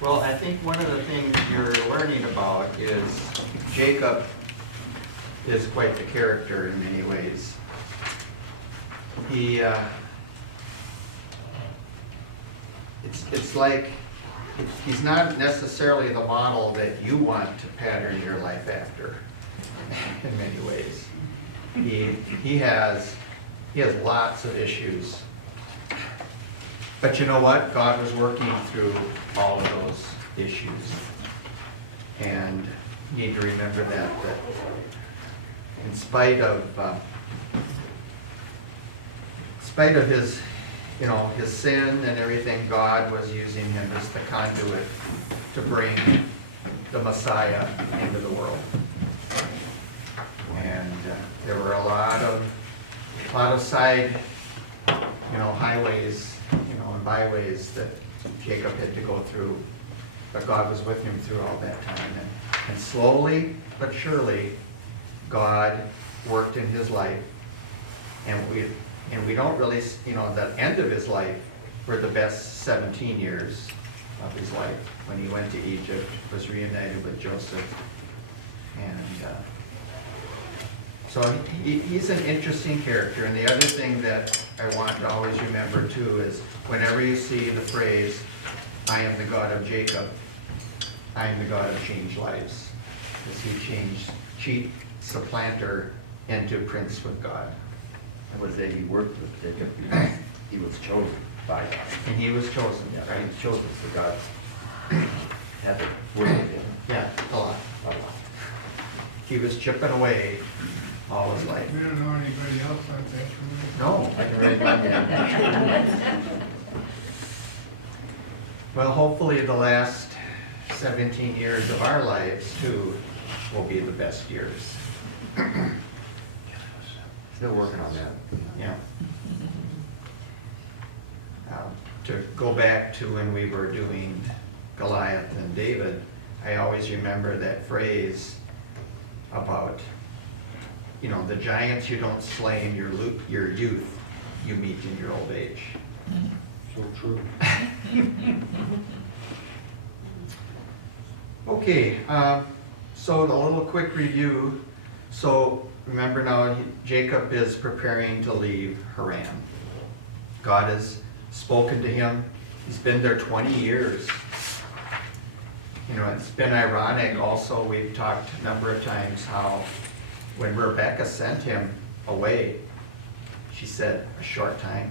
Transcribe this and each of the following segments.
Well, I think one of the things you're learning about is Jacob is quite the character in many ways. It's like he's not necessarily the model that you want to pattern your life after in many ways. He has lots of issues. But you know what? God was working through all of those issues. And you need to remember that in spite of his, his sin and everything, God was using him as the conduit to bring the Messiah into the world. And there were a lot of side, highways, and byways that Jacob had to go through, but God was with him through all that time. And slowly but surely, God worked in his life, and we don't really, the end of his life were the best 17 years of his life when he went to Egypt, was reunited with Joseph, and so he's an interesting character. And the other thing that I want to always remember too is whenever you see the phrase, "I am the God of Jacob," I am the God of changed lives, because he changed cheat supplanter into prince with God. I would say he worked with Jacob because he was chosen by God. And he was chosen, Yeah, right? he was chosen, so God had to work with him Yeah, a lot. a lot. He was chipping away all his life. We don't know anybody else like that, do we? No, I can raise my hand. well, hopefully the last 17 years of our lives too will be the best years. Still working on that. Yeah. To go back to when we were doing Goliath and David, I always remember that phrase about, the giants you don't slay in your youth, you meet in your old age. So true. Okay, so a little quick review. So remember now, Jacob is preparing to leave Haran. God has spoken to him. He's been there 20 years. It's been ironic also, we've talked a number of times how when Rebekah sent him away, she said, a short time.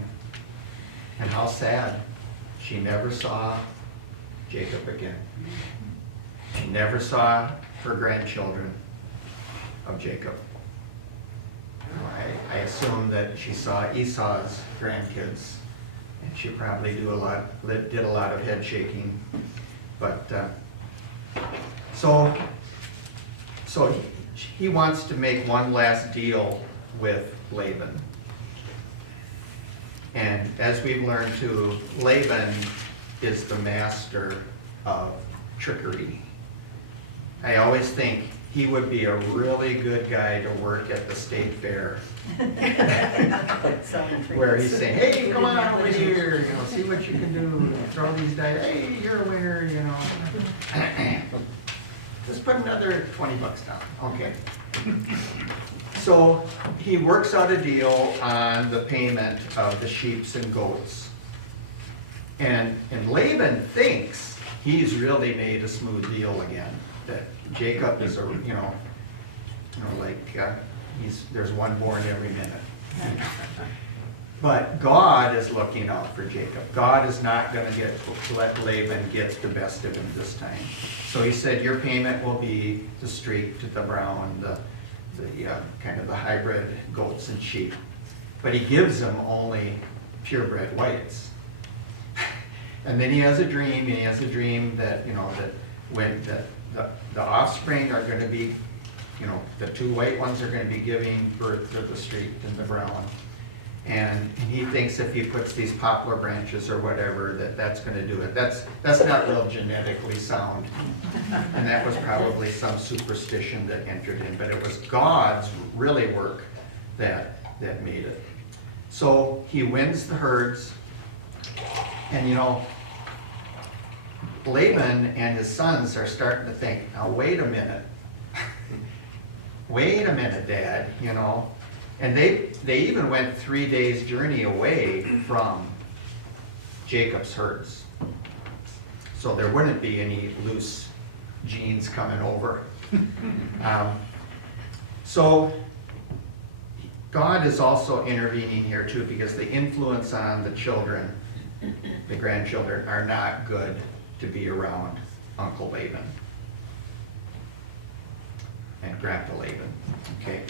And how sad. She never saw Jacob again. She never saw her grandchildren of Jacob. I assume that she saw Esau's grandkids, and she probably did a lot of head shaking. But so he wants to make one last deal with Laban. And as we've learned too, Laban is the master of trickery. I always think he would be a really good guy to work at the state fair. Where he's saying, hey, come on over here, see what you can do, throw these dice, hey, you're a winner, Just put another $20 down, okay. So he works out a deal on the payment of the sheep and goats. And Laban thinks he's really made a smooth deal again, that Jacob is there's one born every minute. But God is looking out for Jacob. God is not going to let Laban get the best of him this time. So he said, your payment will be the streaked, the brown, the kind of the hybrid goats and sheep. But he gives them only purebred whites. And then he has a dream, and he has a dream that, that when the offspring are going to be, the two white ones are going to be giving birth to the streaked and the brown. And he thinks if he puts these poplar branches or whatever, that's going to do it. That's not real genetically sound. And that was probably some superstition that entered in. But it was God's really work that made it. So he wins the herds. And Laban and his sons are starting to think, now wait a minute. Wait a minute, Dad, you know. And they even went 3 days journey away from Jacob's herds. So there wouldn't be any loose genes coming over. So God is also intervening here too, because the influence on the children, the grandchildren, are not good to be around Uncle Laban and Grandpa Laban. Okay.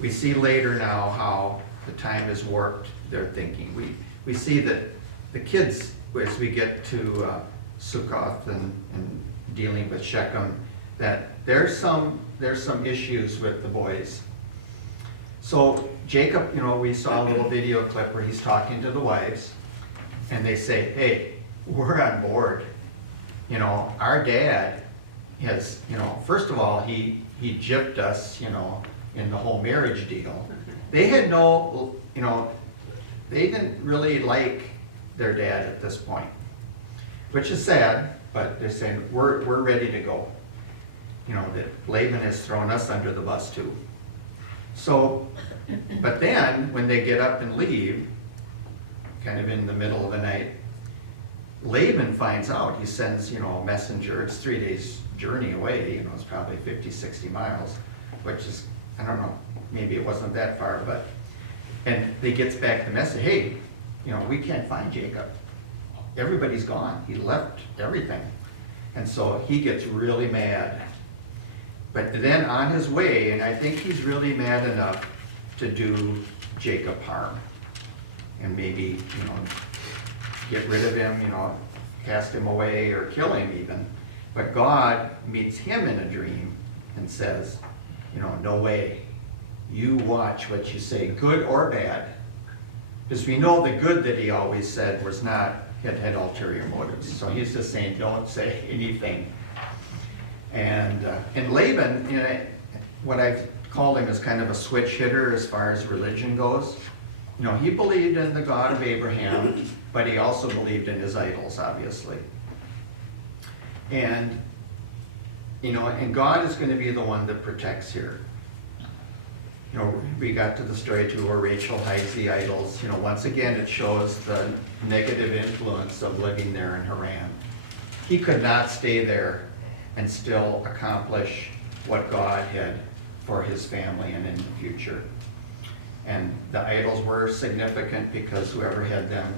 We see later now how the time is warped their thinking. We see that the kids, as we get to Sukkoth and dealing with Shechem, that there's some issues with the boys. So Jacob, you know, we saw a little video clip where he's talking to the wives, and they say, hey, we're on board. You know, our dad has, you know, first of all, he gypped us, you know, in the whole marriage deal. They had no, you know, they didn't really like their dad at this point, which is sad, but they're saying, we're ready to go. You know, that Laban has thrown us under the bus too. So, but then when they get up and leave, kind of in the middle of the night, Laban finds out. He sends, you know, a messenger. It's 3 days journey away, you know, it's probably 50, 60 miles, which is, I don't know, maybe it wasn't that far, but, and he gets back the message, hey, you know, we can't find Jacob. Everybody's gone. He left everything. And so he gets really mad. But then on his way, and I think he's really mad enough to do Jacob harm. And maybe, you know, get rid of him, you know, cast him away or kill him even. But God meets him in a dream and says, you know, no way. You watch what you say, good or bad. Because we know the good that he always said was not, had ulterior motives. So he's just saying, don't say anything. And Laban, you know, what I've called him is kind of a switch hitter as far as religion goes. You know, he believed in the God of Abraham, but he also believed in his idols, obviously. And, you know, and God is going to be the one that protects here. You know, we got to the story too where Rachel hides the idols. You know, once again, it shows the negative influence of living there in Haran. He could not stay there and still accomplish what God had for his family and in the future. And the idols were significant because whoever had them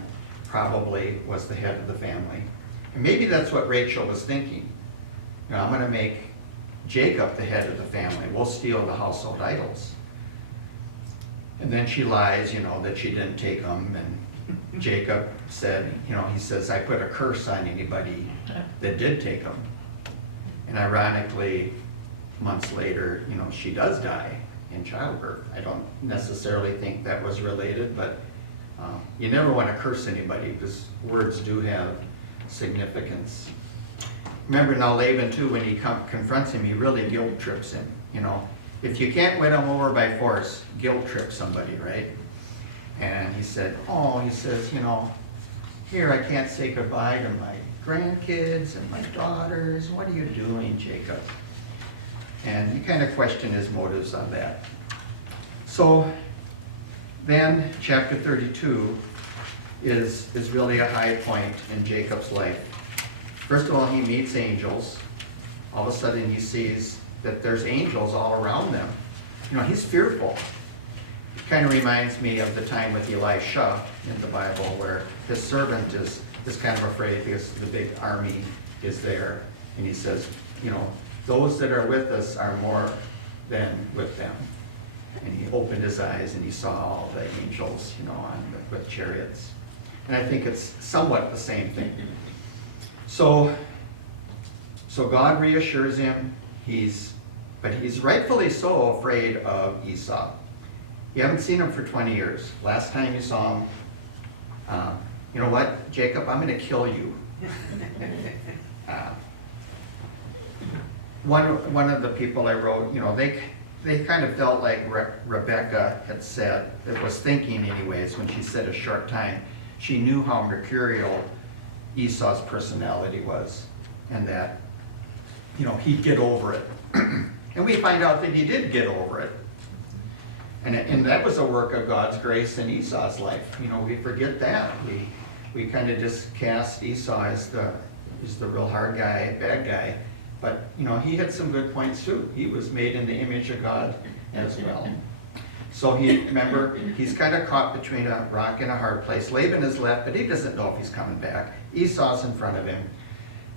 probably was the head of the family. And maybe that's what Rachel was thinking. You know, I'm going to make Jacob the head of the family. We'll steal the household idols. And then she lies, you know, that she didn't take them. And Jacob said, you know, he says, I put a curse on anybody that did take them. And ironically, months later, you know, she does die in childbirth. I don't necessarily think that was related, but you never want to curse anybody because words do have significance. Remember now Laban too, when he confronts him, he really guilt trips him. You know, if you can't win them over by force, guilt trip somebody, right? And he said, oh, he says, you know, here I can't say goodbye to my grandkids and my daughters. What are you doing, Jacob? And you kind of question his motives on that. So then chapter 32 is really a high point in Jacob's life. First of all, he meets angels. All of a sudden he sees that there's angels all around them. You know, he's fearful. It kind of reminds me of the time with Elisha in the Bible where his servant is kind of afraid because the big army is there. And he says, you know, those that are with us are more than with them. And he opened his eyes and he saw all the angels, you know, with chariots. And I think it's somewhat the same thing. So God reassures him. But he's rightfully so afraid of Esau. You haven't seen him for 20 years. Last time you saw him, you know what, Jacob, I'm going to kill you. One of the people I wrote, you know, they kind of felt like Rebekah had said, it was thinking anyways, when she said a short time, she knew how mercurial Esau's personality was. and that, he'd get over it. And we find out that he did get over it. And that was a work of God's grace in Esau's life. We forget that. We kind of just cast Esau as the real hard guy, bad guy. But, he had some good points too. He was made in the image of God as well. So remember, he's kind of caught between a rock and a hard place. Laban is left, but he doesn't know if he's coming back. Esau's in front of him.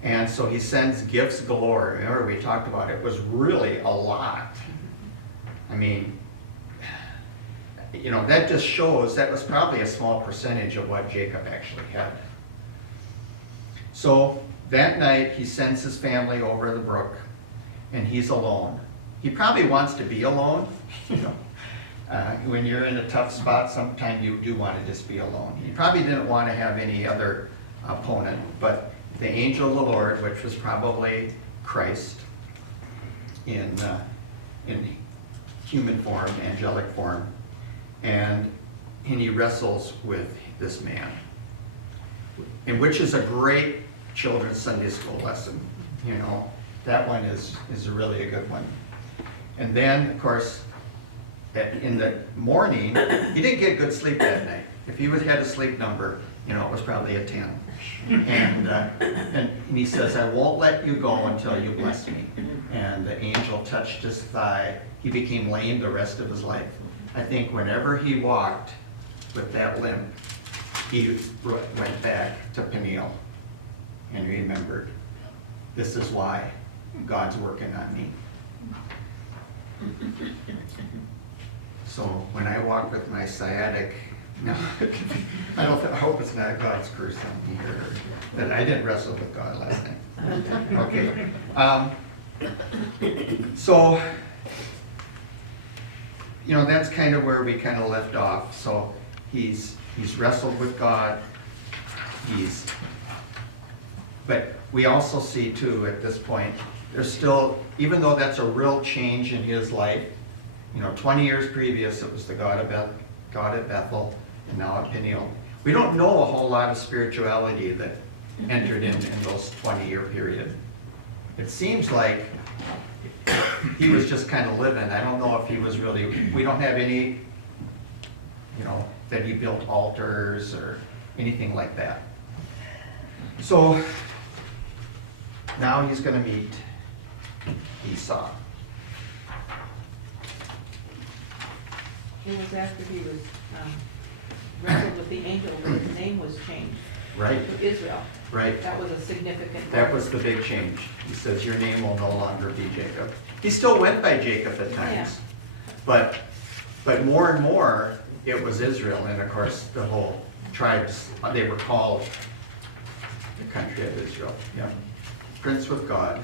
And so he sends gifts galore. Remember, we talked about it. It was really a lot. I mean, that just shows that was probably a small percentage of what Jacob actually had. So that night, he sends his family over the brook, and he's alone. He probably wants to be alone. When you're in a tough spot, sometimes you do want to just be alone. He probably didn't want to have any other opponent, but the angel of the Lord, which was probably Christ in human form, angelic form, and he wrestles with this man, and which is a great children's Sunday school lesson. That one is really a good one. And then, of course, in the morning, he didn't get good sleep that night. If he had a sleep number, it was probably a 10. And he says, I won't let you go until you bless me. And the angel touched his thigh. He became lame the rest of his life. I think whenever he walked with that limp, he went back to Peniel and remembered, this is why God's working on me. So when I walk with my sciatic, no, I hope it's not God's curse on me here, that I didn't wrestle with God last night. Okay. So, that's kind of where we kind of left off. So he's wrestled with God. But we also see too at this point, there's still, even though that's a real change in his life, 20 years previous, it was the God at Bethel, and now at Peniel. We don't know a whole lot of spirituality that entered in those 20-year period. It seems like he was just kind of living. I don't know if he was really, we don't have any, that he built altars or anything like that. So now he's going to meet Esau. It was after he was wrestled with the angel that his name was changed. Right. To Israel. Right. That was a significant. That was the big change. He says, your name will no longer be Jacob. He still went by Jacob at times. Yeah. But more and more, it was Israel. And of course, the whole tribes, they were called the country of Israel. Yeah. Prince with God.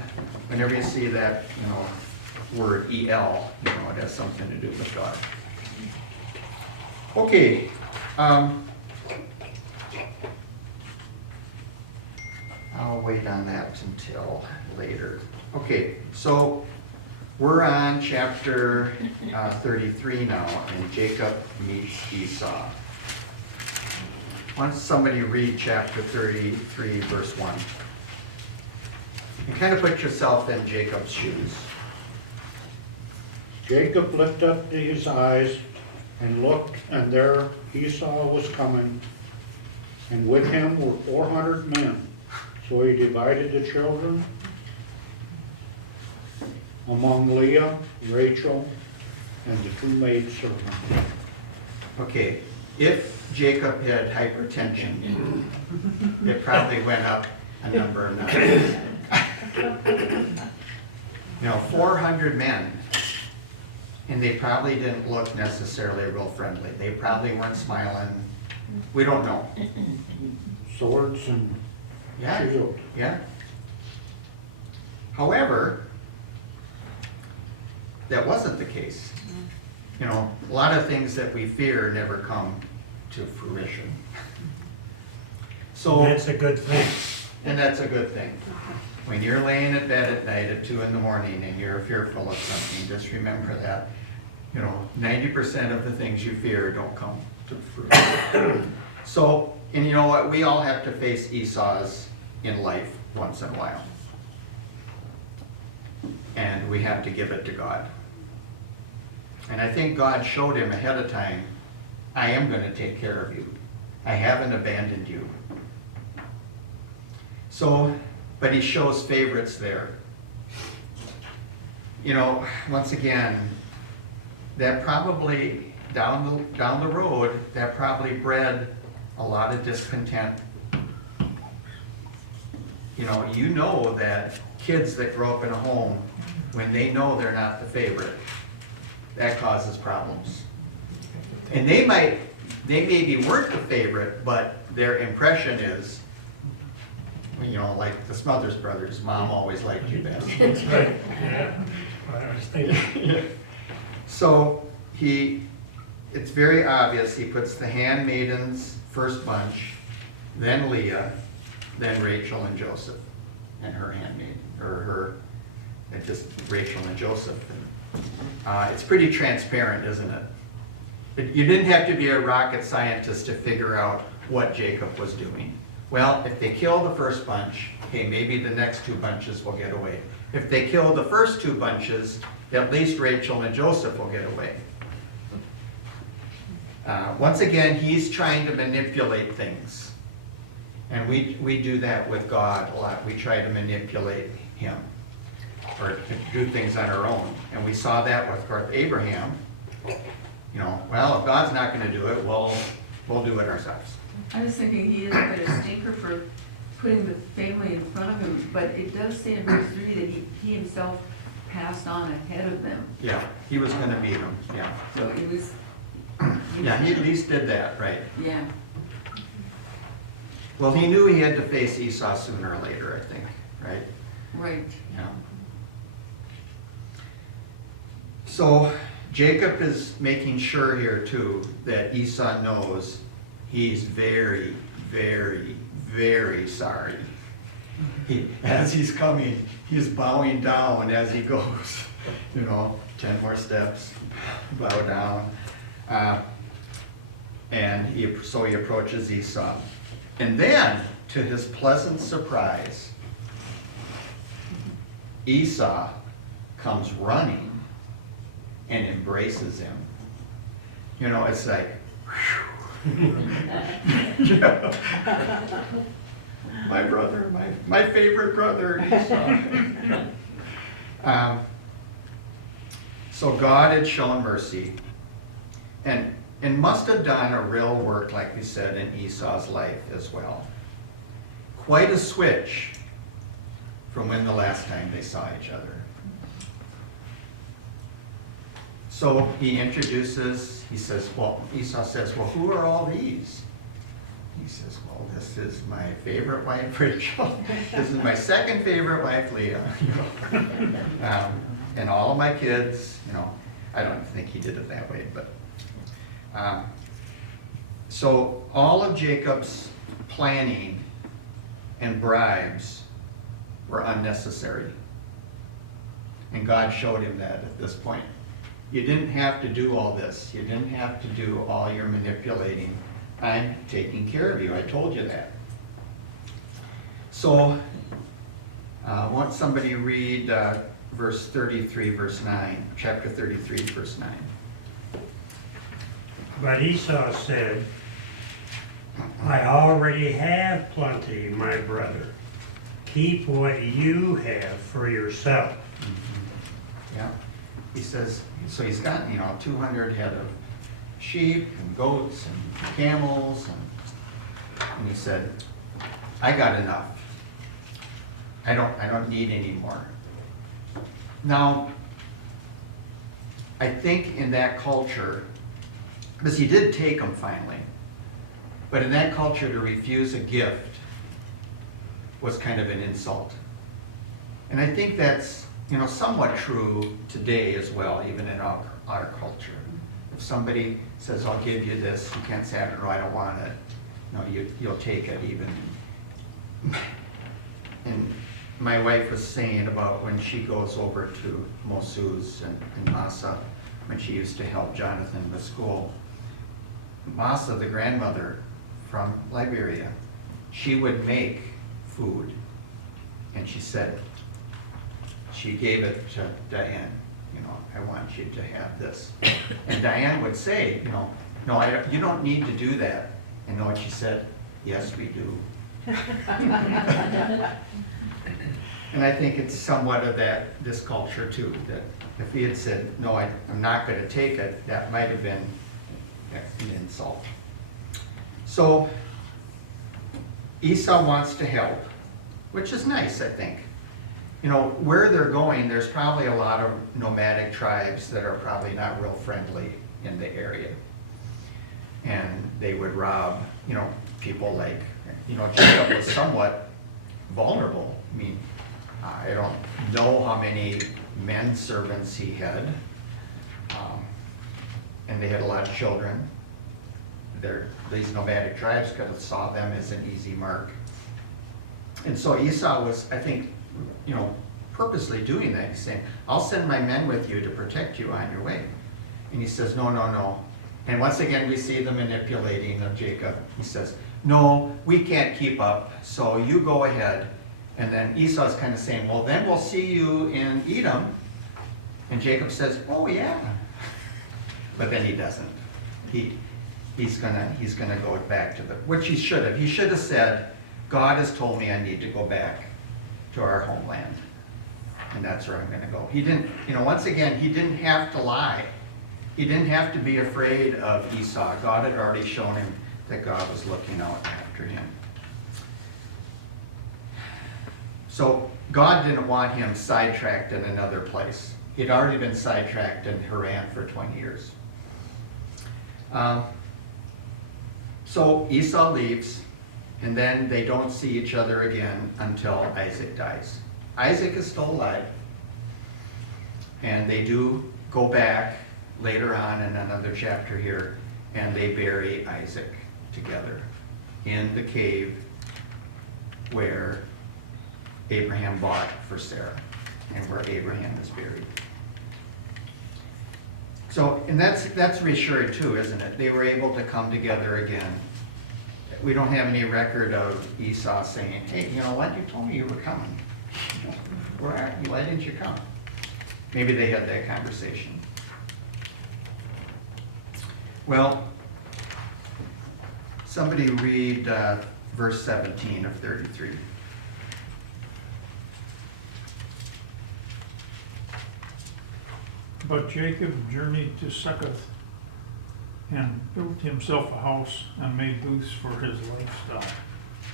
Whenever you see that, word El, it has something to do with God. Okay. I'll wait on that until later. Okay, so we're on chapter 33 now, and Jacob meets Esau. Why don't somebody read chapter 33, verse 1? And kind of put yourself in Jacob's shoes. Jacob lifted up his eyes and looked, and there Esau was coming, and with him were 400 men. So he divided the children among Leah, Rachel, and the two maidservants. Okay, if Jacob had hypertension, it probably went up a number of notches. 400 men, and they probably didn't look necessarily real friendly. They probably weren't smiling. We don't know. Swords and shields. Yeah. However, that wasn't the case. A lot of things that we fear never come to fruition. So That's a good thing. and that's a good thing. When you're laying in bed at night at 2 a.m. and you're fearful of something, just remember that, 90% of the things you fear don't come to fruition. So, and you know what? We all have to face Esau's in life once in a while. and we have to give it to God. And I think God showed him ahead of time, I am going to take care of you. I haven't abandoned you. So, but he shows favorites there. You know, once again, that probably, down the road, that probably bred a lot of discontent. You know that kids that grow up in a home, when they know they're not the favorite, that causes problems. And they maybe weren't the favorite, but their impression is, like the Smothers Brothers, Mom always liked you best. That's right, yeah. I was thinking. So it's very obvious, he puts the handmaidens first bunch, then Leah, then Rachel and Joseph, and her handmaid, and just Rachel and Joseph. It's pretty transparent, isn't it? You didn't have to be a rocket scientist to figure out what Jacob was doing. Well, if they kill the first bunch, okay, maybe the next two bunches will get away. If they kill the first two bunches, at least Rachel and Joseph will get away. Once again, he's trying to manipulate things. And we do that with God a lot. We try to manipulate him or to do things on our own. And we saw that with Abraham. Well, if God's not going to do it, we'll do it ourselves. I was thinking he is a bit of stinker for putting the family in front of him, but it does say in verse 3 that he himself passed on ahead of them. Yeah, he was going to beat them, yeah. So it was. Yeah, he at least did that, right? Yeah. Well, he knew he had to face Esau sooner or later, I think, right? Right. Yeah. So Jacob is making sure here too that Esau knows he's very, very, very sorry. As he's coming, he's bowing down as he goes. 10 more steps, bow down. So he approaches Esau. And then, to his pleasant surprise, Esau comes running and embraces him. It's like, my brother, my favorite brother, Esau. So God had shown mercy and must have done a real work, like we said, in Esau's life as well. Quite a switch from when the last time they saw each other. So Esau says, well, who are all these? He says, well, this is my favorite wife, Rachel. This is my second favorite wife, Leah. And all of my kids, I don't think he did it that way, but. So all of Jacob's planning and bribes were unnecessary. And God showed him that at this point. You didn't have to do all this. You didn't have to do all your manipulating. I'm taking care of you. I told you that. So I want somebody to read verse 33, verse 9, chapter 33, verse 9. But Esau said, I already have plenty, my brother. Keep what you have for yourself. Yeah. He says, so he's got, 200 head of sheep and goats and camels. And he said, I got enough. I don't need any more. Now, I think in that culture, because he did take them finally, but in that culture to refuse a gift was kind of an insult. And I think that's, somewhat true today as well, even in our culture. If somebody says, I'll give you this, you can't say, no, I don't want it. No, you'll take it even. And my wife was saying about when she goes over to Mosu's and Masa, when she used to help Jonathan with school. Masa, the grandmother from Liberia, she would make food. And she said she gave it to Diane, you know, I want you to have this. And Diane would say, you know, no, you don't need to do that. And know what she said? Yes, we do. And I think it's somewhat of this culture too, that if he had said, no, I'm not gonna take it, that might have been an insult. So Esau wants to help, which is nice, I think. You know, where they're going, there's probably a lot of nomadic tribes that are probably not real friendly in the area. And they would rob, you know, people like, you know, Jacob was somewhat vulnerable. I mean, I don't know how many men servants he had. And they had a lot of children. These nomadic tribes could have saw them as an easy mark. And so Esau was, I think, you know, purposely doing that. He's saying, I'll send my men with you to protect you on your way. And he says, no, no, no. And once again, we see the manipulating of Jacob. He says, no, we can't keep up, so you go ahead. And then Esau's kind of saying, well, then we'll see you in Edom. And Jacob says, oh, yeah. But then he doesn't. He's gonna go back to which he should have. He should have said, God has told me I need to go back to our homeland. And that's where I'm gonna go. He didn't, you know, once again, he didn't have to lie. He didn't have to be afraid of Esau. God had already shown him that God was looking out after him. So God didn't want him sidetracked in another place. He'd already been sidetracked in Haran for 20 years. So Esau leaves, and then they don't see each other again until Isaac dies. Isaac is still alive, and they do go back later on in another chapter here, and they bury Isaac together in the cave where Abraham bought for Sarah, and where Abraham is buried. So, and that's reassuring too, isn't it? They were able to come together again. We don't have any record of Esau saying, hey, you know what, you told me you were coming. Where are you? Why didn't you come? Maybe they had that conversation. Well, somebody read verse 17 of 33. But Jacob journeyed to Succoth and built himself a house and made booths for his livestock.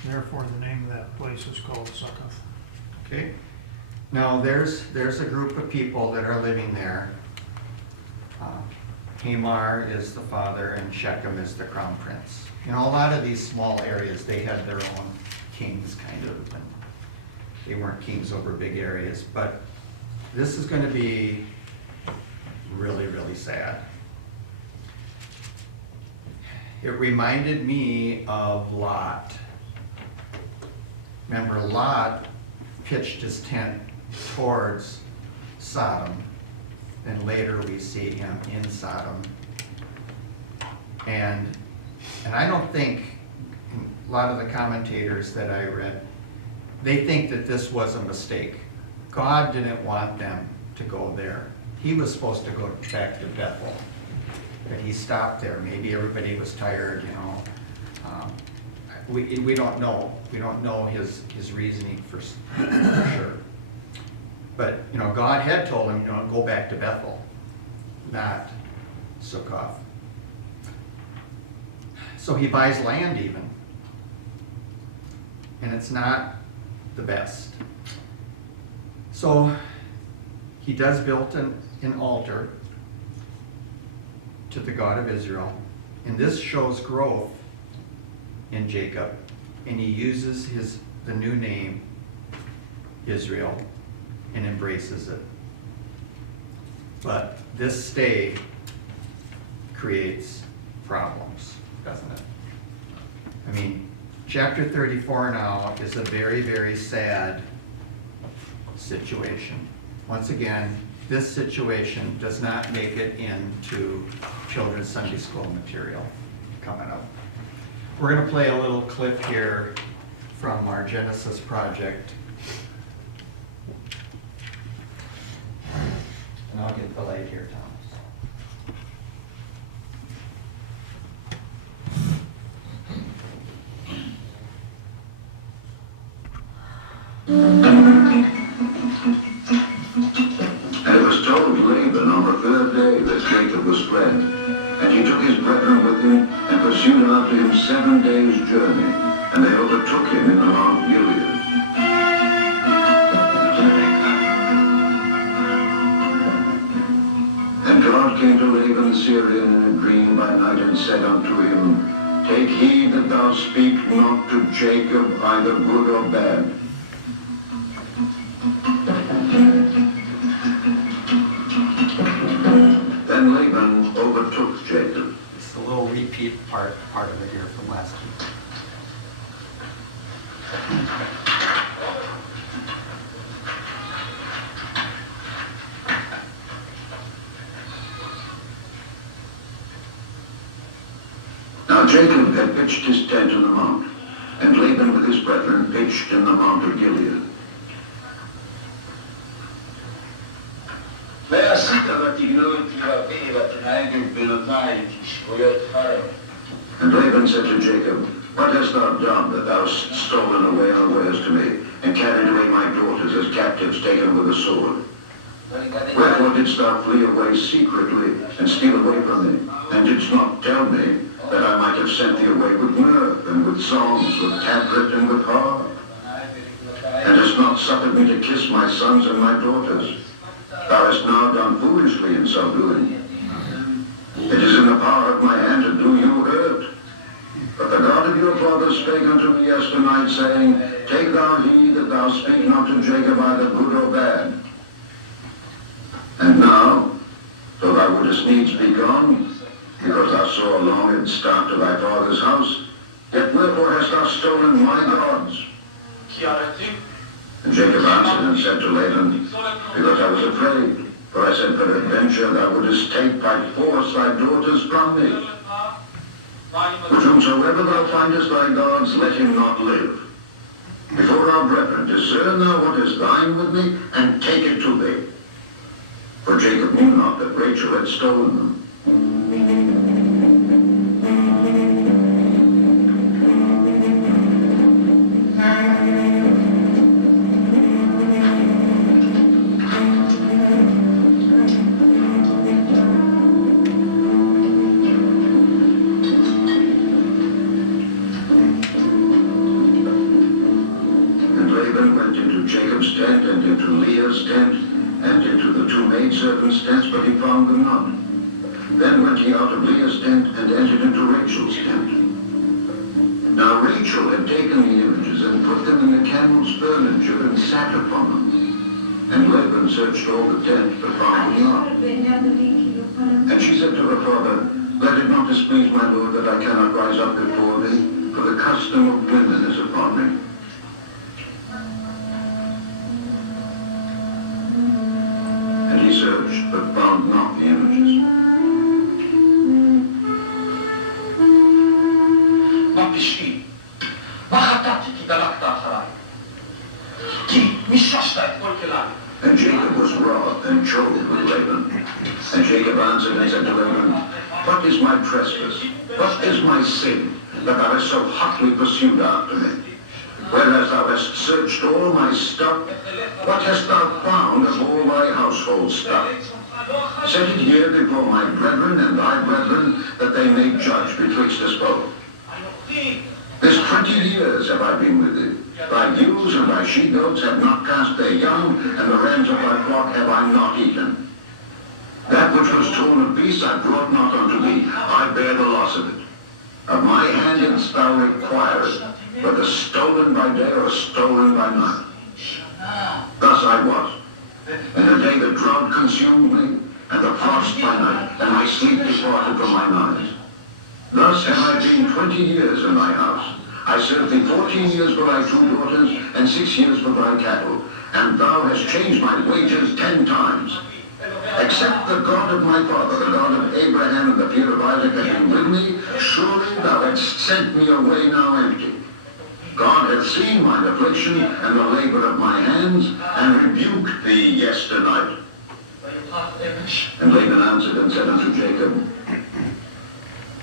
Therefore, the name of that place is called Succoth. Okay. Now, there's a group of people that are living there. Hamar is the father and Shechem is the crown prince. You know, a lot of these small areas, they had their own kings, kind of, and they weren't kings over big areas. But this is going to be really, really sad. It reminded me of Lot. Remember, Lot pitched his tent towards Sodom, and later we see him in Sodom. And I don't think, a lot of the commentators that I read, they think that this was a mistake. God didn't want them to go there. He was supposed to go back to Bethel, but he stopped there. Maybe everybody was tired, you know. We don't know. We don't know his reasoning for sure. But, you know, God had told him, you know, go back to Bethel, not Succoth. So he buys land even. And it's not the best. So he does build an altar to the God of Israel. And this shows growth in Jacob. And he uses the new name, Israel, and embraces it. But this stay creates problems, doesn't it? I mean, chapter 34 now is a very, very sad situation. Once again, this situation does not make it into children's Sunday school material coming up. We're going to play a little clip here from our Genesis project. the light here, Thomas. And it was told Laban on the third day that Jacob was fled. And he took his brethren with him and pursued after him 7 days' journey. And they overtook him in the Mount Gilead. And God came to Laban the Syrian in a dream by night and said unto him, Take heed that thou speak not to Jacob either good or bad. Then Laban overtook Jacob. It's a little repeat part of it here from last week. Now Jacob had pitched his tent in the mount, and Laban with his brethren pitched in the mount of Gilead. And Laban said to Jacob, What hast thou done that thou hast stolen away unawares to me, and carried away my daughters as captives taken with a sword? Wherefore didst thou flee away secretly, and steal away from me, and didst not tell me, that I might have sent thee away with mirth, and with songs, with tabret, and with harp? And hast not suffered me to kiss my sons and my daughters? Thou hast now done foolishly in so doing. It is in the power of my hand to do you hurt. But the God of your fathers spake unto me yesternight, saying, Take thou heed that thou speak not to Jacob either good or bad. And now, though thou wouldest needs be gone, because thou so long and start to thy father's house, yet wherefore hast thou stolen my gods? And Jacob answered and said to Laban, Because I was afraid, for I said, Peradventure thou wouldest take by force thy daughters from me. But whomsoever thou findest thy gods, let him not live. Before our brethren, discern thou what is thine with me, and take it to thee. For Jacob knew not that Rachel had stolen them. Jacob's tent and into Leah's tent and into the two maidservants' tents, but he found them not. Then went he out of Leah's tent and entered into Rachel's tent. Now Rachel had taken the images and put them in the camel's furniture and sat upon them. And Laban searched all the tent, but found them not. And she said to her father, Let it not displease my lord that I cannot rise up before thee, for the custom of women is upon me. He searched, but found not the images. And Jacob was wroth and choked with Laban. And Jacob answered and said to Laban, What is my trespass? What is my sin, that thou hast so hotly pursued after me? Whereas thou hast searched all my stuff, what hast thou found of all thy household stuff? Set it here before my brethren and thy brethren, that they may judge betwixt us both. This 20 years have I been with thee. Thy ewes and thy she-goats have not cast their young, and the rams of thy flock have I not eaten. That which was torn of beasts I brought not unto thee. I bear the loss of it. Of my hand didst thou require it, whether stolen by day or stolen by night. Thus I was. And the day the drought consumed me, and the frost by night, and my sleep departed from mine eyes. Thus have I been 20 years in thy house. I served thee 14 years for thy 2 daughters, and 6 years for thy cattle, and thou hast changed my wages 10 times. Except the God of my father, the God of Abraham and the fear of Isaac, had been with me, surely thou hadst sent me away now empty. God hath seen mine affliction and the labor of my hands, and rebuked thee yesternight. And Laban answered and said unto Jacob,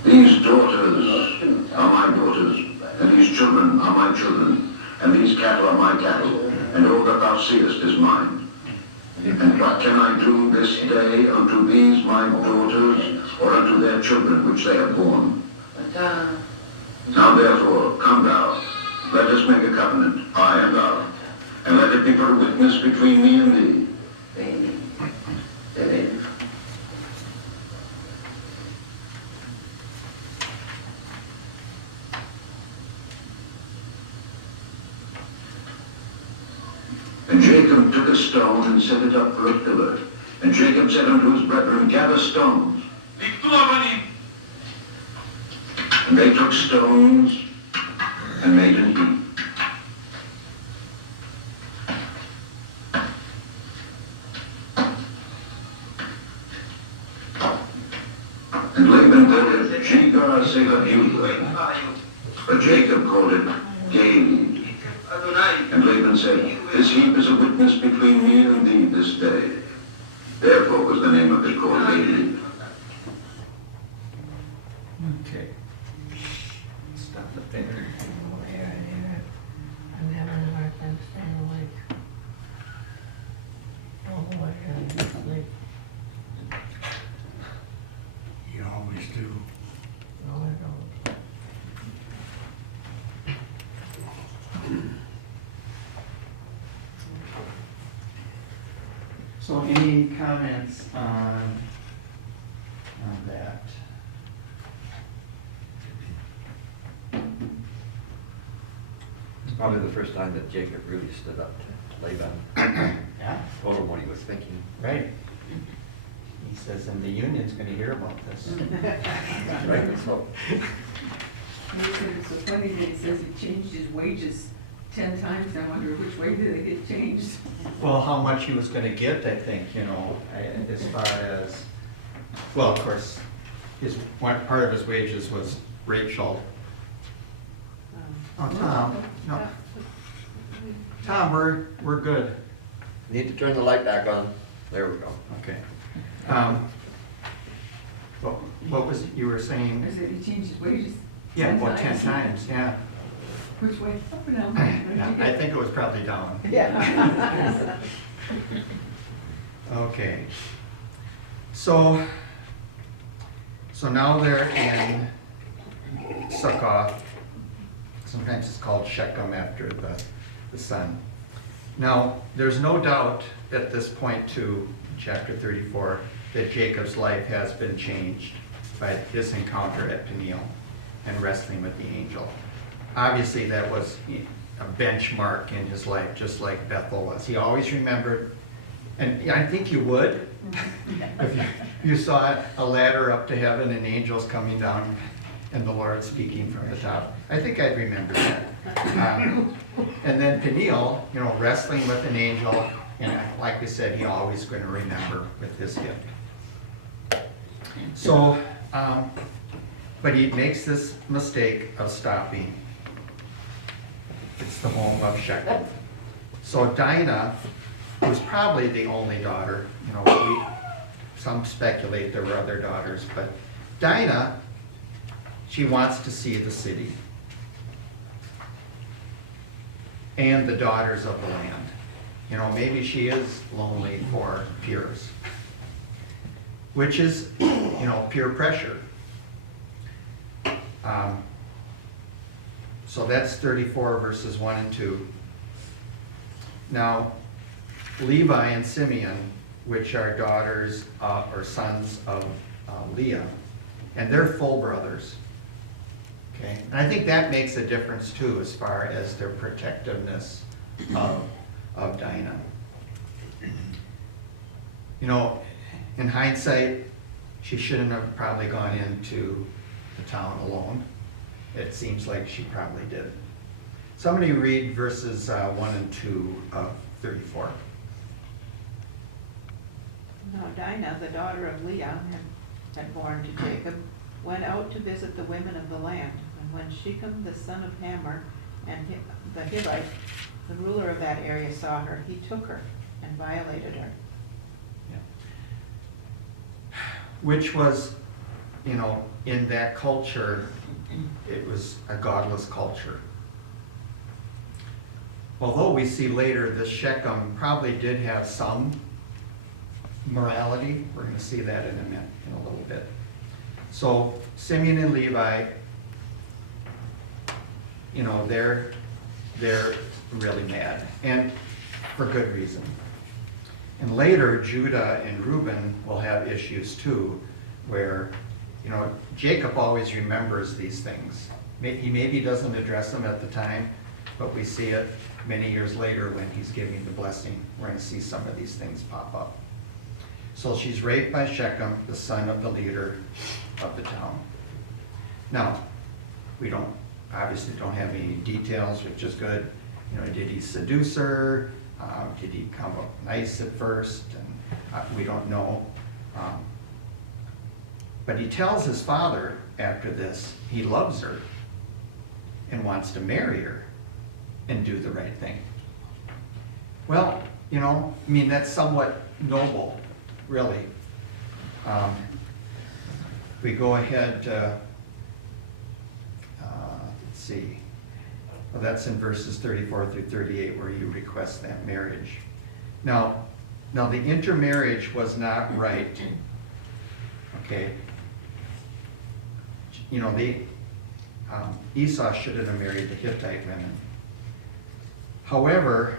These daughters are my daughters, and these children are my children, and these cattle are my cattle, and all that thou seest is mine. And what can I do this day unto these my daughters, or unto their children which they have borne? Now therefore, come thou, let us make a covenant, I and thou, and let it be for a witness between me and thee. And Jacob took a stone and set it up for a pillar. And Jacob said unto his brethren, Gather stones. And they took stones and made an heap. And Laban called it Jegar-Saharaim, but Jacob called it Galeed. And Laban said, This heap is a witness between me and thee this day. Therefore was the name of it called Galeed. Okay. Stop it there. I'm having a hard time staying awake. All the way to sleep. You always do. No, I don't. So any comments on that? It's probably the first time that Jacob really stood up to Laban, Yeah, told him what he was thinking. right. He says, and the union's gonna hear about this. Right, so, He said it's so funny that he says he changed his wages 10 times. I wonder which way did they get changed? Well, how much he was gonna get, I think, you know, as far as, well, of course, one part of his wages was Rachel. Oh, Tom, no, Tom, we're good. need to turn the light back on. There we go. Okay. What was it you were saying? I said he changed his wages. Yeah, 10 well, 10 times, yeah. Which way? Up or down? Yeah, I think it was probably down. Yeah. Okay. So now they're in Succoth. Sometimes it's called Shechem after the son. Now, there's no doubt at this point to chapter 34 that Jacob's life has been changed by his encounter at Peniel and wrestling with the angel. Obviously, that was a benchmark in his life, just like Bethel was. He always remembered, and I think you would, if you saw a ladder up to heaven and angels coming down and the Lord speaking from the top. I think I'd remember that. And then Peniel, wrestling with an angel, and like I said, he always going to remember with his gift. So, but he makes this mistake of stopping. It's the home of Shechem. So Dinah was probably the only daughter. Some speculate there were other daughters, but Dinah, she wants to see the city and the daughters of the land. Maybe she is lonely for peers, which is, peer pressure. So that's 34 verses 1 and 2. Now, Levi and Simeon, which are daughters or sons of Leah, and they're full brothers. Okay, and I think that makes a difference too, as far as their protectiveness of Dinah. In hindsight, she shouldn't have probably gone into the town alone. It seems like she probably did. Somebody read verses 1 and 2 of 34. Now Dinah, the daughter of Leah, had born to Jacob, went out to visit the women of the land. And when Shechem, the son of Hamor, and the Hivite, the ruler of that area, saw her, he took her and violated her. which was, you know, in that culture, it was a godless culture. Although we see later that Shechem probably did have some morality, we're going to see that in a little bit. So Simeon and Levi, you know, they're really mad, and for good reason. And later, Judah and Reuben will have issues too, where, you know, Jacob always remembers these things. He maybe doesn't address them at the time, but we see it many years later when he's giving the blessing. We're going to see some of these things pop up. So she's raped by Shechem, the son of the leader of the town. Now, we obviously don't have any details, which is good. You know, did he seduce her? Did he come up nice at first? And we don't know. But he tells his father after this he loves her and wants to marry her and do the right thing. Well, you know, I mean, that's somewhat noble, really. We go ahead, let's see. Well, that's in verses 34 through 38 where you request that marriage. Now the intermarriage was not right. Okay. You know, Esau shouldn't have married the Hittite women. However,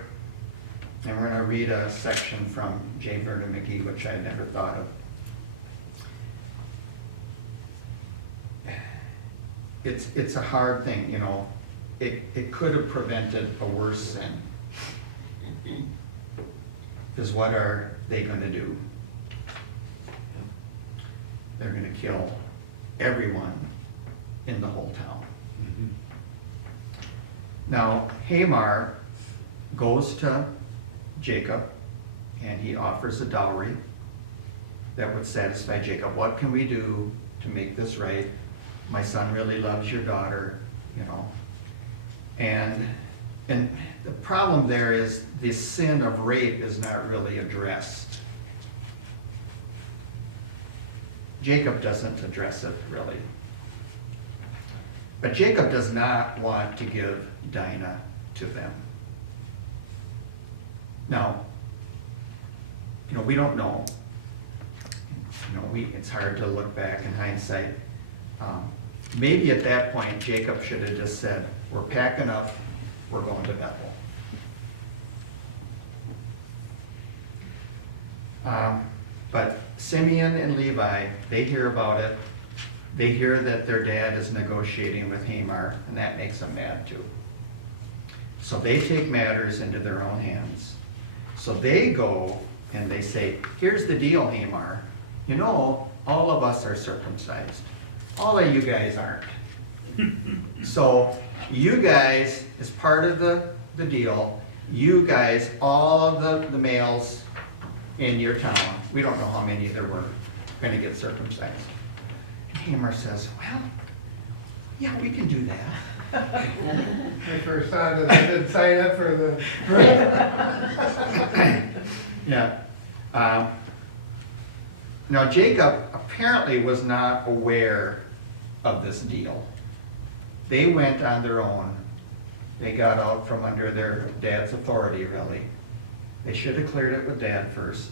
and we're going to read a section from J. Vernon McGee, which I never thought of. It's a hard thing, you know. It could have prevented a worse sin. Because what are they going to do? They're going to kill everyone in the whole town. Now, Hamar goes to Jacob and he offers a dowry that would satisfy Jacob. What can we do to make this right? My son really loves your daughter, you know. And the problem there is the sin of rape is not really addressed. Jacob doesn't address it really. But Jacob does not want to give Dinah to them. Now, you know, we don't know. You know, it's hard to look back in hindsight. Maybe at that point, Jacob should have just said, we're packing up, we're going to Bethel. But Simeon and Levi, they hear about it. They hear that their dad is negotiating with Hamar, and that makes them mad too. So they take matters into their own hands. So they go and they say, here's the deal, Hamar. You know, all of us are circumcised. All of you guys aren't. So you guys, as part of the deal, you guys, all of the males in your town, we don't know how many there were, going to get circumcised. And Hamar says, well, yeah, we can do that. My first thought is I didn't sign up for the. Yeah. Now Jacob apparently was not aware of this deal. They went on their own. They got out from under their dad's authority, really. They should have cleared it with dad first.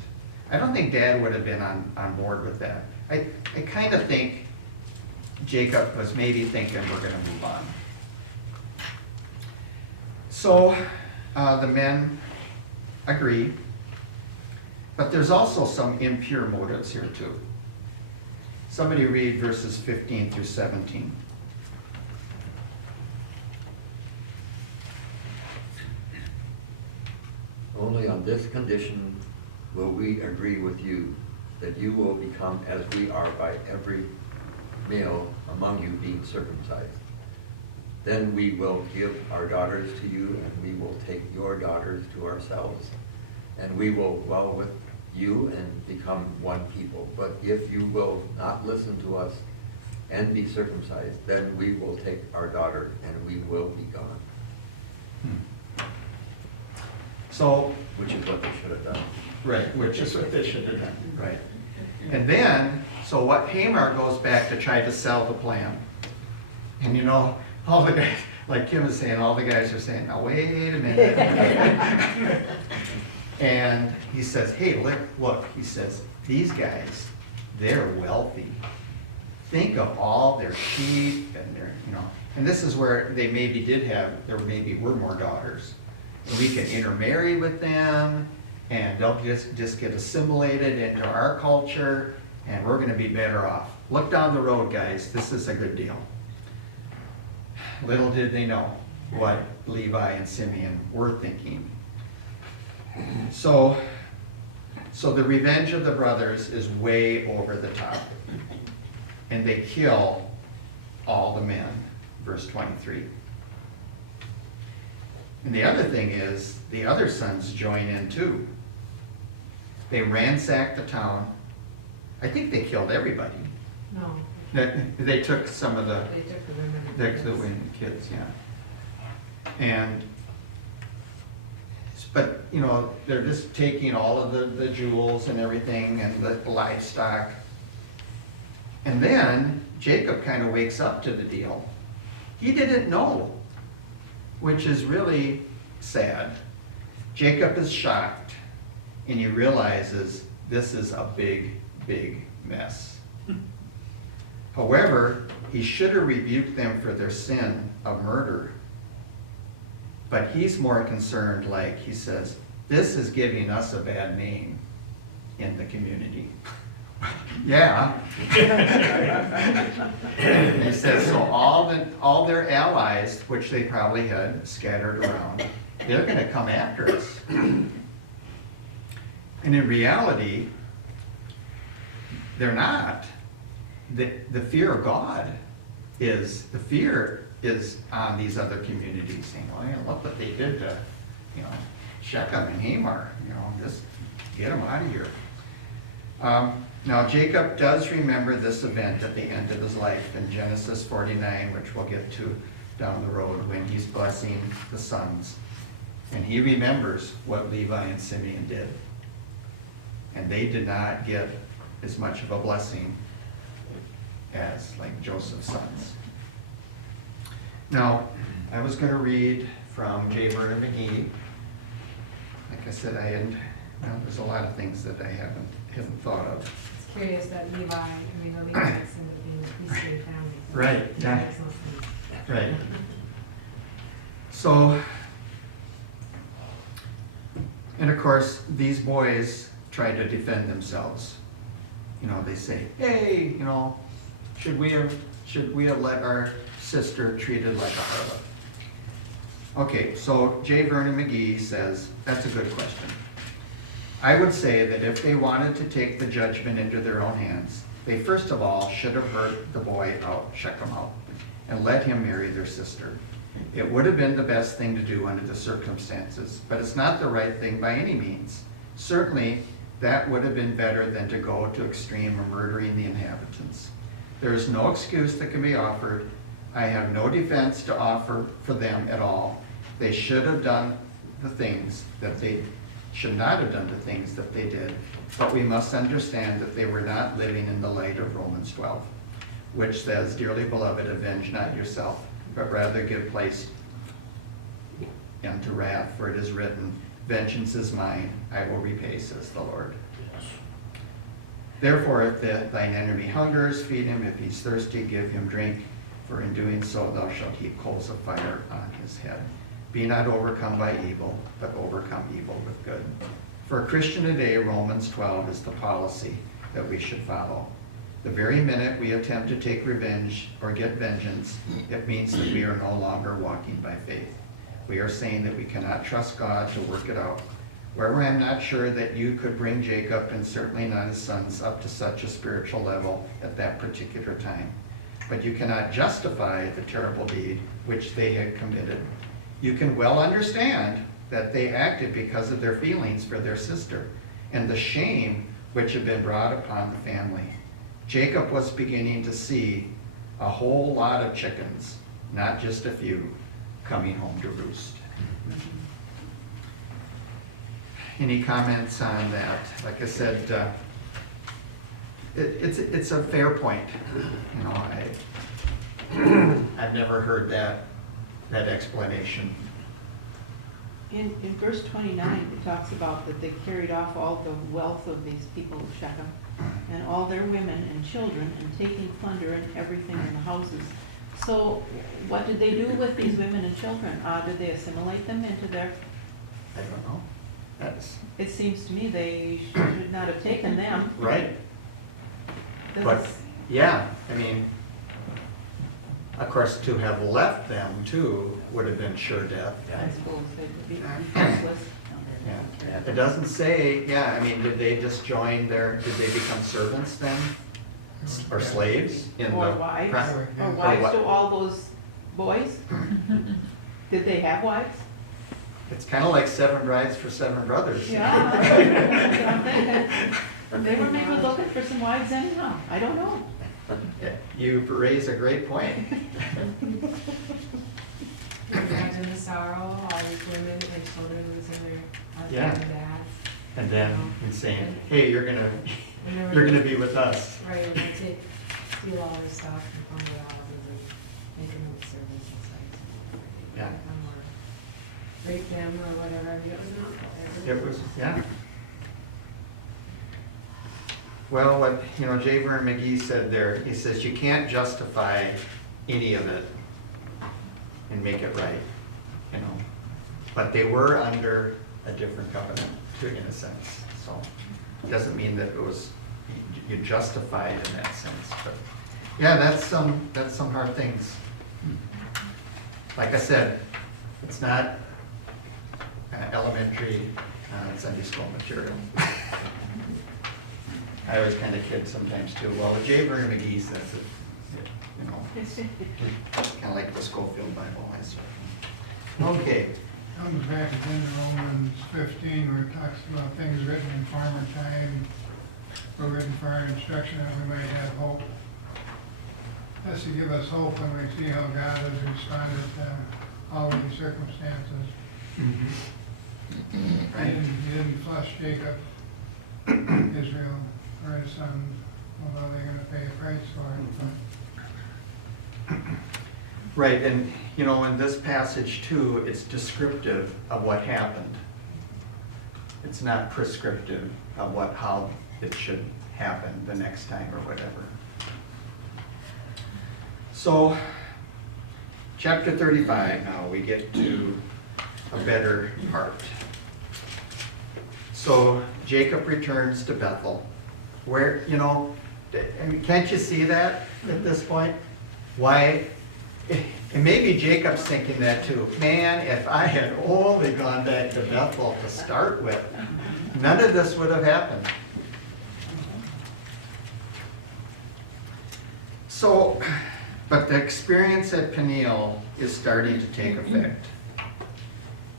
I don't think dad would have been on board with that. I kind of think Jacob was maybe thinking we're going to move on. So the men agree, but there's also some impure motives here too. Somebody read verses 15 through 17. Only on this condition will we agree with you, that you will become as we are by every male among you being circumcised. Then we will give our daughters to you, and we will take your daughters to ourselves, and we will dwell with you and become one people. But if you will not listen to us and be circumcised, then we will take our daughter and we will be gone. So, Which is what they should have done. right, which is what they should have done, right. And then, so what Hamar goes back to try to sell the plan. And you know, all the guys, like Kim was saying, all the guys are saying, now wait a minute. And he says, hey, look, he says, these guys, they're wealthy. Think of all their sheep and their, you know, and this is where they maybe did have, there maybe were more daughters. And we can intermarry with them, and they'll just get assimilated into our culture, and we're gonna be better off. Look down the road, guys, this is a good deal. Little did they know what Levi and Simeon were thinking. So the revenge of the brothers is way over the top. And they kill all the men, verse 23. And the other thing is, the other sons join in too. They ransacked the town. I think they killed everybody. No, They took some of the they took the women. and the kids. women, kids, yeah. And, but, you know, they're just taking all of the jewels and everything and the livestock. And then Jacob kind of wakes up to the deal. He didn't know, which is really sad. Jacob is shocked, and he realizes this is a big, big mess. However, he should have rebuked them for their sin of murder. But he's more concerned, like he says, this is giving us a bad name in the community. Yeah. And he says, so all their allies, which they probably had scattered around, they're gonna come after us. And in reality, they're not. The fear of God is on these other communities, saying, well, you know, look what they did to, you know, Shechem and Hamor, you know, just get them out of here. Now Jacob does remember this event at the end of his life in Genesis 49, which we'll get to down the road when he's blessing the sons. And he remembers what Levi and Simeon did. And they did not get as much of a blessing as like Joseph's sons. Now, I was going to read from J. Vernon McGee. Like I said, there's a lot of things that I haven't thought of. It's curious that the Levites ended up being a priestly family. Right, yeah. That makes no sense. Right. So, and of course, these boys try to defend themselves. You know, they say, hey, you know, should we have let our sister treated like a harlot? Okay, so J. Vernon McGee says, that's a good question. I would say that if they wanted to take the judgment into their own hands, they first of all should have hurt the boy out, Shechem out, and let him marry their sister. It would have been the best thing to do under the circumstances, but it's not the right thing by any means. Certainly, that would have been better than to go to extreme of murdering the inhabitants. There is no excuse that can be offered. I have no defense to offer for them at all. They should have done the things that they should not have done the things that they did, but we must understand that they were not living in the light of Romans 12, which says, dearly beloved, avenge not yourself, but rather give place unto wrath, for it is written, vengeance is mine, I will repay, says the Lord. Therefore, if thine enemy hungers, feed him. If he's thirsty, give him drink. For in doing so, thou shalt heap coals of fire on his head. Be not overcome by evil, but overcome evil with good. For a Christian today, Romans 12 is the policy that we should follow. The very minute we attempt to take revenge or get vengeance, it means that we are no longer walking by faith. We are saying that we cannot trust God to work it out. Wherever I'm not sure that you could bring Jacob, and certainly not his sons, up to such a spiritual level at that particular time. But you cannot justify the terrible deed which they had committed. You can well understand that they acted because of their feelings for their sister and the shame which had been brought upon the family. Jacob was beginning to see a whole lot of chickens, not just a few, coming home to roost. Any comments on that? Like I said, it's a fair point, you know, I've never heard that explanation. In verse 29, it talks about that they carried off all the wealth of these people of Shechem and all their women and children and taking plunder and everything in the houses. So what did they do with these women and children? Did they assimilate them into their, I don't know. That's it seems to me they should not have taken them. right. This But, is- yeah, I mean, of course, to have left them too would have been sure death. I suppose they would be useless. Yeah, it doesn't say, yeah, I mean, did they just join did they become servants then? Or slaves in the? Or wives, or wives to all those boys? Did they have wives? It's kind of like 7 brides for 7 brothers. Yeah. That's what I'm thinking. They were maybe looking for some wives anyhow, I don't know. You raise a great point. Imagine the sorrow, all these women and children losing their Yeah. husbands and dads. And then and saying, hey, you're And they were- gonna be with us. Right, and they steal all their stuff and come to the houses and make them with servants and stuff. Yeah. Or rape them or whatever, I mean, it was an awful. It was, yeah. Well, what, you know, J. Vern McGee said there, he says, you can't justify any of it and make it right, you know. But they were under a different covenant, too, in a sense, so. It doesn't mean that it was, you justified in that sense, but, yeah, that's some hard things. Like I said, it's not elementary Sunday school material. I always kind of kid sometimes too. Well, J. Vernon McGee says it, you know, kind of like the Schofield Bible, I suppose. Okay. Comes back again to Romans 15 where it talks about things written in former time were written for our instruction that we might have hope. That's to give us hope when we see how God has responded to all these circumstances. Right. He didn't flush Jacob, Israel, or his sons, although they're going to pay a price for it. Right, and you know, in this passage too, it's descriptive of what happened. It's not prescriptive of how it should happen the next time or whatever. So, chapter 35 now, we get to a better part. So, Jacob returns to Bethel, where, you know, I mean, can't you see that at this point? Why? And maybe Jacob's thinking that too. Man, if I had only gone back to Bethel to start with, none of this would have happened. So, but the experience at Peniel is starting to take effect.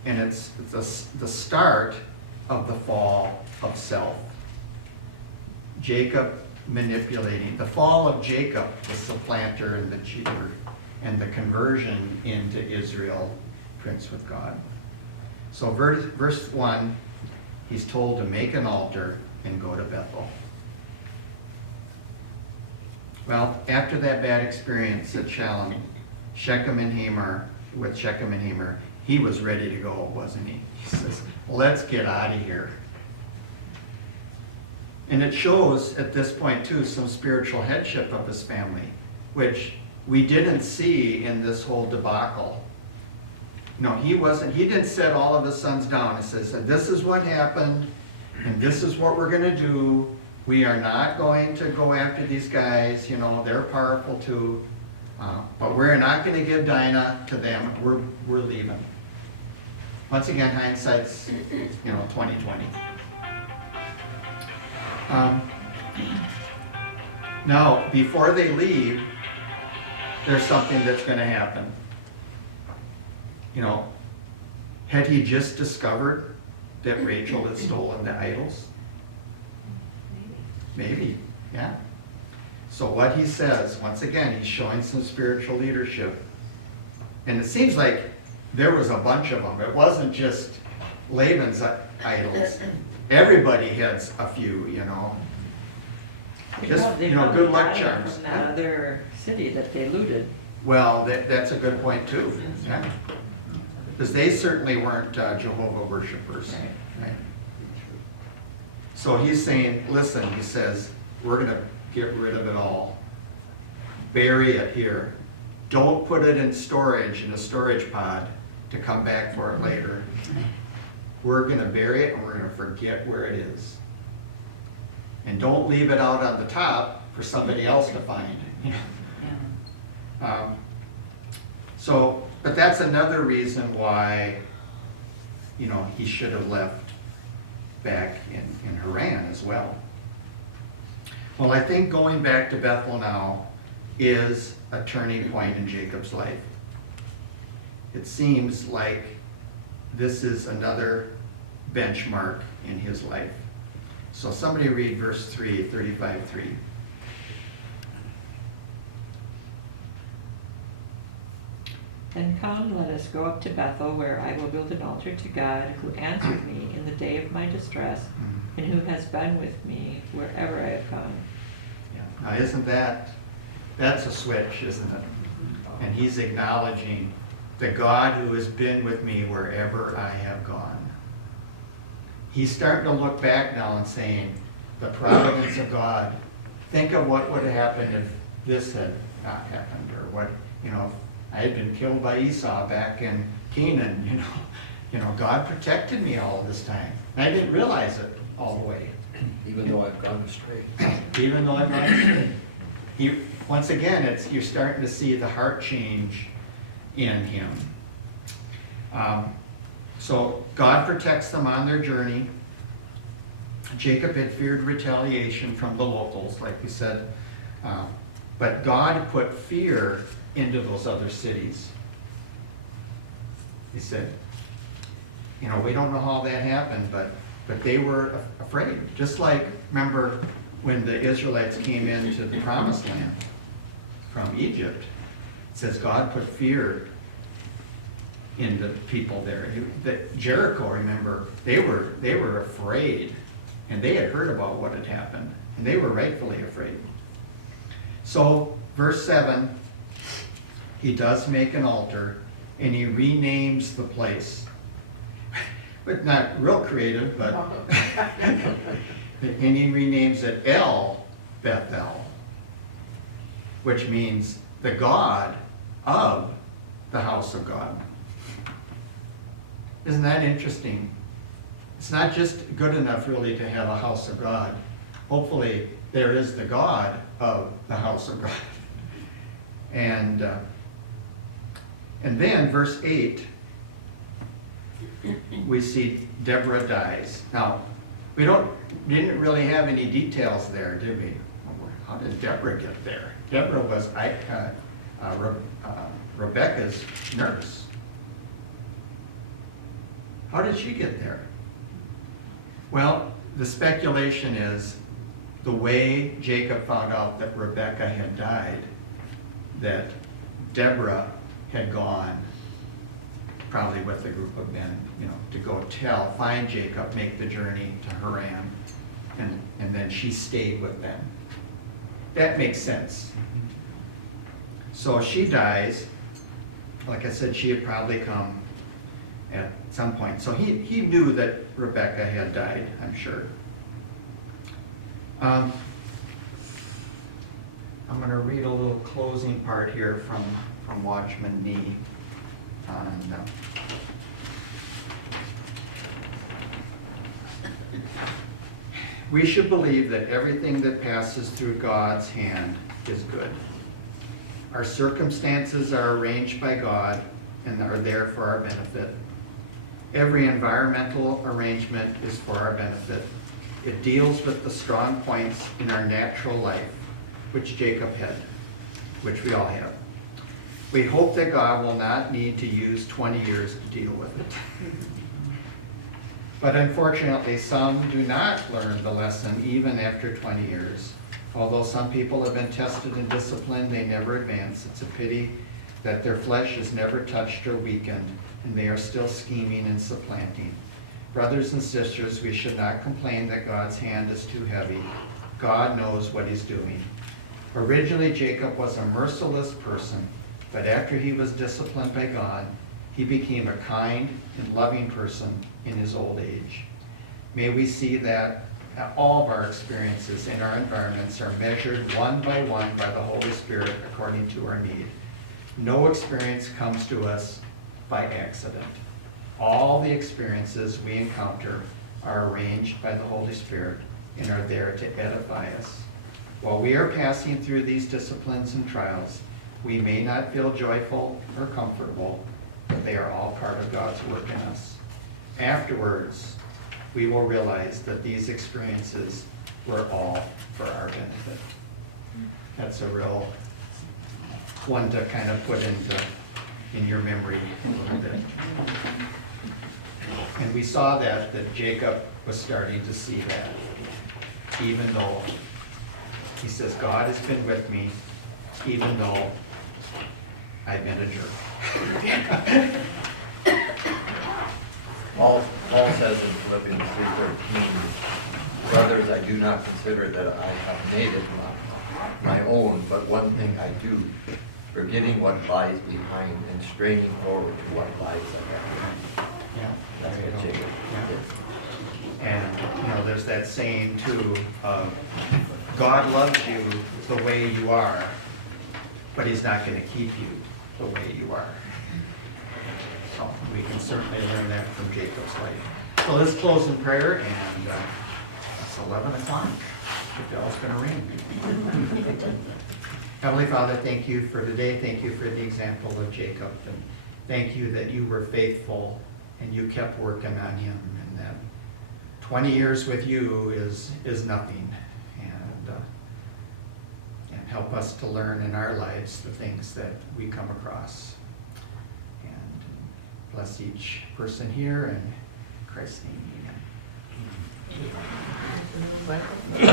And it's the start of the fall of self. Jacob manipulating, the fall of Jacob, the supplanter and the cheater, and the conversion into Israel, prince with God. So verse 1, he's told to make an altar and go to Bethel. Well, after that bad experience at Shalom, Shechem and Hamor, he was ready to go, wasn't he? He says, let's get out of here. And it shows at this point too some spiritual headship of his family, which we didn't see in this whole debacle. No, he didn't set all of his sons down and says, this is what happened, and this is what we're gonna do. We are not going to go after these guys, you know, they're powerful too. But we're not gonna give Dinah to them, we're leaving. Once again, hindsight's, 20/20. Now, before they leave, there's something that's going to happen. Had he just discovered that Rachel had stolen the idols? Maybe, yeah. So what he says, once again, he's showing some spiritual leadership. And it seems like there was a bunch of them. It wasn't just Laban's idols. Everybody had a few, Just, They you know, probably good luck got it charms. From that other city that they looted. Well, that's a good point too, yeah. Because they certainly weren't Jehovah worshipers, right? So he's saying, listen, he says, we're gonna get rid of it all. Bury it here. Don't put it in storage, in a storage pod, to come back for it later. We're gonna bury it and we're gonna forget where it is. And don't leave it out on the top for somebody else to find. So, but that's another reason why, you know, he should have left back in Haran as well. Well, I think going back to Bethel now is a turning point in Jacob's life. It seems like this is another benchmark in his life. So somebody read verse 3, 35:3. Then come, let us go up to Bethel, where I will build an altar to God, who answered me in the day of my distress, and who has been with me wherever I have gone. Now isn't that's a switch, isn't it? And he's acknowledging the God who has been with me wherever I have gone. He's starting to look back now and saying, the providence of God. Think of what would have happened if this had not happened, or what, you know, if I had been killed by Esau back in Canaan, you know, God protected me all this time. And I didn't realize it all the way. Even though I've gone astray. Even though I'm not, once again, you're starting to see the heart change in him. So God protects them on their journey. Jacob had feared retaliation from the locals, like we said, but God put fear into those other cities. He said, you know, we don't know how that happened, but they were afraid. Just like, remember, when the Israelites came into the promised land from Egypt, it says God put fear in the people there. Jericho, remember, they were afraid, and they had heard about what had happened, and they were rightfully afraid. So, verse 7, he does make an altar, and he renames the place. But not real creative, but and he renames it El Bethel, which means the God of the house of God. Isn't that interesting? It's not just good enough really to have a house of God. Hopefully there is the God of the house of God. And then verse 8, we see Deborah dies. Now, we didn't really have any details there, did we? How did Deborah get there? Deborah was Rebekah's nurse. How did she get there? Well, the speculation is the way Jacob found out that Rebekah had died, that Deborah had gone, probably with a group of men, you know, to go find Jacob, make the journey to Haran, and then she stayed with them. That makes sense. So she dies. Like I said, she had probably come at some point. So he knew that Rebekah had died, I'm sure. I'm going to read a little closing part here from Watchman Nee. We should believe that everything that passes through God's hand is good. Our circumstances are arranged by God and are there for our benefit. Every environmental arrangement is for our benefit. It deals with the strong points in our natural life, which Jacob had, which we all have. We hope that God will not need to use 20 years to deal with it. But unfortunately, some do not learn the lesson even after 20 years. Although some people have been tested and disciplined, they never advance. It's a pity that their flesh is never touched or weakened, and they are still scheming and supplanting. Brothers and sisters, we should not complain that God's hand is too heavy. God knows what he's doing. Originally, Jacob was a merciless person, but after he was disciplined by God, he became a kind and loving person in his old age. May we see that all of our experiences in our environments are measured one by the Holy Spirit according to our need. No experience comes to us by accident. All the experiences we encounter are arranged by the Holy Spirit and are there to edify us. While we are passing through these disciplines and trials, we may not feel joyful or comfortable, but they are all part of God's work in us. Afterwards, we will realize that these experiences were all for our benefit. That's a real one to kind of put in your memory a little bit. And we saw that Jacob was starting to see that, even though he says, God has been with me, even though I've been a jerk. Paul says in Philippians 3:13, brothers, I do not consider that I have made it my own, but one thing I do, forgetting what lies behind and straining forward to what lies ahead. Yeah, That's there you what go. Jacob did. And, there's that saying too, God loves you the way you are, but he's not going to keep you the way you are. So we can certainly learn that from Jacob's life. So let's close in prayer, and it's 11 o'clock. The bell's going to ring. Heavenly Father, thank you for today. Thank you for the example of Jacob. And thank you that you were faithful and you kept working on him, and that 20 years with you is nothing. And help us to learn in our lives the things that we come across. And bless each person here, in Christ's name, amen.